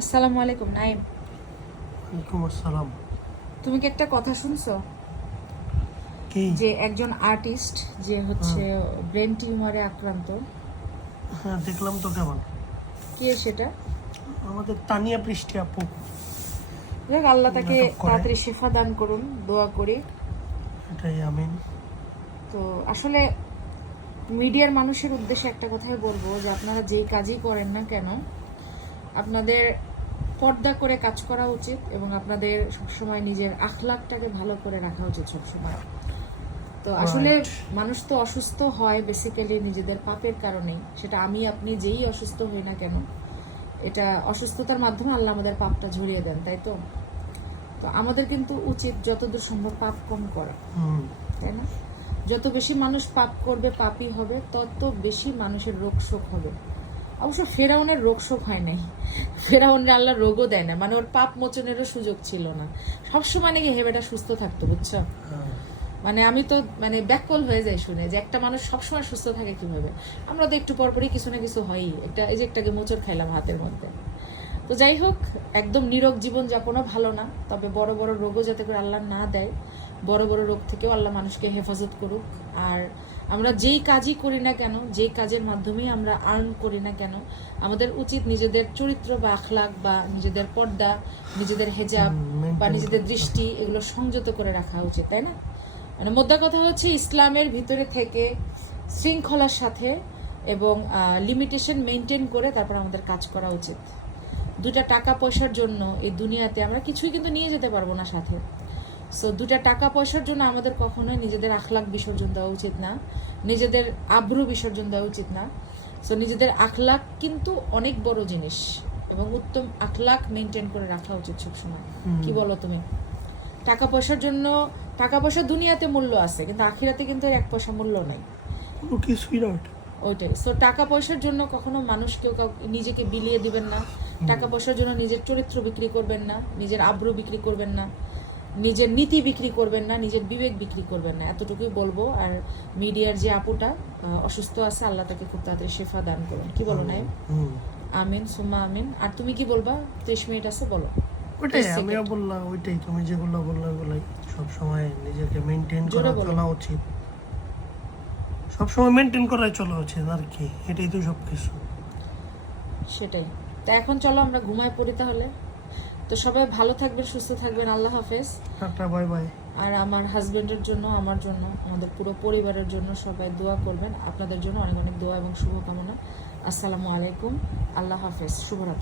আসসালামু আলাইকুম নাইম। ওয়ালাইকুম আসসালাম। তুমি কি একটা কথা শুনছো কি? যে একজন আর্টিস্ট যে হচ্ছে ব্রেন টিউমারে আক্রান্ত? হ্যাঁ, দেখলাম তো। কেমন? কে সেটা? আমাদের তানিয়া বৃষ্টি আপু। যাক, আল্লাহ তাকে নাটক করে। তাড়াতাড়ি শেফা দান করুন, দোয়া করি। এটাই আমিন। তো আসলে মিডিয়ার মানুষের উদ্দেশ্যে একটা কথাই বলবো যে আপনারা যেই কাজই করেন না কেন, আপনাদের পর্দা করে কাজ করা উচিত এবং আপনাদের সবসময় নিজের আখলাকটাকে ভালো করে রাখা উচিত সবসময়। তো আসলে মানুষ তো অসুস্থ হয় বেসিক্যালি নিজেদের পাপের কারণেই। সেটা আমি আপনি যেই অসুস্থ হই না কেন, এটা অসুস্থতার মাধ্যমে আল্লাহ আমাদের পাপটা ঝরিয়ে দেন, তাই তো? তো আমাদের কিন্তু উচিত যতদূর সম্ভব পাপ কম করা, তাই না? যত বেশি মানুষ পাপ করবে, পাপই হবে, তত বেশি মানুষের রোগ শোক হবে। অবশ্য ফেরাউনের রোগ শোক হয় নাই, ফেরাউনের আল্লাহ রোগও দেয় না, মানে ওর পাপ মোচনেরও সুযোগ ছিল না। সবসময় নাকি হেবেটা সুস্থ থাকতো, বুঝছো? মানে আমি তো মানে ব্যাকল হয়ে যাই শুনে যে একটা মানুষ সবসময় সুস্থ থাকে কিভাবে। আমরা তো একটু পরপরই কিছু না কিছু হয়ই, একটা এই যে একটাকে মোচড় খাইলাম হাতের মধ্যে। তো যাই হোক, একদম নীরব জীবন যাপনও ভালো না, তবে বড় বড় রোগও যাতে করে আল্লাহ না দেয়। বড় বড় রোগ থেকেও আল্লাহ মানুষকে হেফাজত করুক। আর আমরা যেই কাজই করি না কেন, যেই কাজের মাধ্যমেই আমরা আর্ন করি না কেন, আমাদের উচিত নিজেদের চরিত্র বা আখলাক বা নিজেদের পর্দা, নিজেদের হেজাব বা নিজেদের দৃষ্টি, এগুলো সংযত করে রাখা উচিত, তাই না? মানে মোদ্দা কথা হচ্ছে ইসলামের ভিতরে থেকে শৃঙ্খলার সাথে এবং লিমিটেশন মেনটেন করে তারপর আমাদের কাজ করা উচিত। দুটা টাকা পয়সার জন্য এই দুনিয়াতে আমরা কিছুই কিন্তু নিয়ে যেতে পারবো না সাথে। সো দুটা টাকা পয়সার জন্য আমাদের কখনোই নিজেদের আখলাক বিসর্জন দেওয়া উচিত না, নিজেদের আব্রু বিসর্জন দেওয়া উচিত না। সো নিজেদের আখলাক কিন্তু অনেক বড় জিনিস এবং উত্তম আখলাক মেনটেন করে রাখা উচিত সবসময়। কি বলো তুমি? টাকা পয়সার জন্য, টাকা পয়সা দুনিয়াতে মূল্য আছে, কিন্তু আখিরাতে কিন্তু এর এক পয়সা মূল্য নাই, কোনো কিছুই না ওটা। ওইটাই। সো টাকা পয়সার জন্য কখনো মানুষ কেউ নিজেকে বিলিয়ে দিবেন না, টাকা পয়সার জন্য নিজের চরিত্র বিক্রি করবেন না, নিজের আব্রু বিক্রি করবেন না, নিজের নীতি বিক্রি করবেন না, নিজের বিবেক বিক্রি করবেন না, এতটুকুই বলবো। আর মিডিয়ার যে আপুটা অসুস্থ আছে, আল্লাহ তাকে খুব তাড়াতাড়ি শেফা দান করুন। কি বলো নাইম? আমিন সুম্মা আমিন। আর তুমি কি বলবা? 30 মিনিট আছে, বলো। ওইটাই 30 আমিও সেকেন্ড। বললাম, ওইটাই তুমি যেগুলো বললে ওগুলাই। সবসময় নিজেকে মেনটেন জোরে করা বলো। চলা উচিত। সবসময় মেনটেন করাই চলা উচিত আর কি, এটাই তো সব কিছু। সেটাই। তা এখন চলো আমরা ঘুমায় পড়ি তাহলে। তো সবাই ভালো থাকবেন, সুস্থ থাকবেন, আল্লাহ হাফেজ। Tata, bye bye. আর আমার হাজবেন্ডের জন্য, আমার জন্য, আমাদের পুরো পরিবারের জন্য সবাই দোয়া করবেন। আপনাদের জন্য অনেক অনেক দোয়া এবং শুভকামনা। আসসালামু আলাইকুম, আল্লাহ হাফেজ, শুভরাত্রি।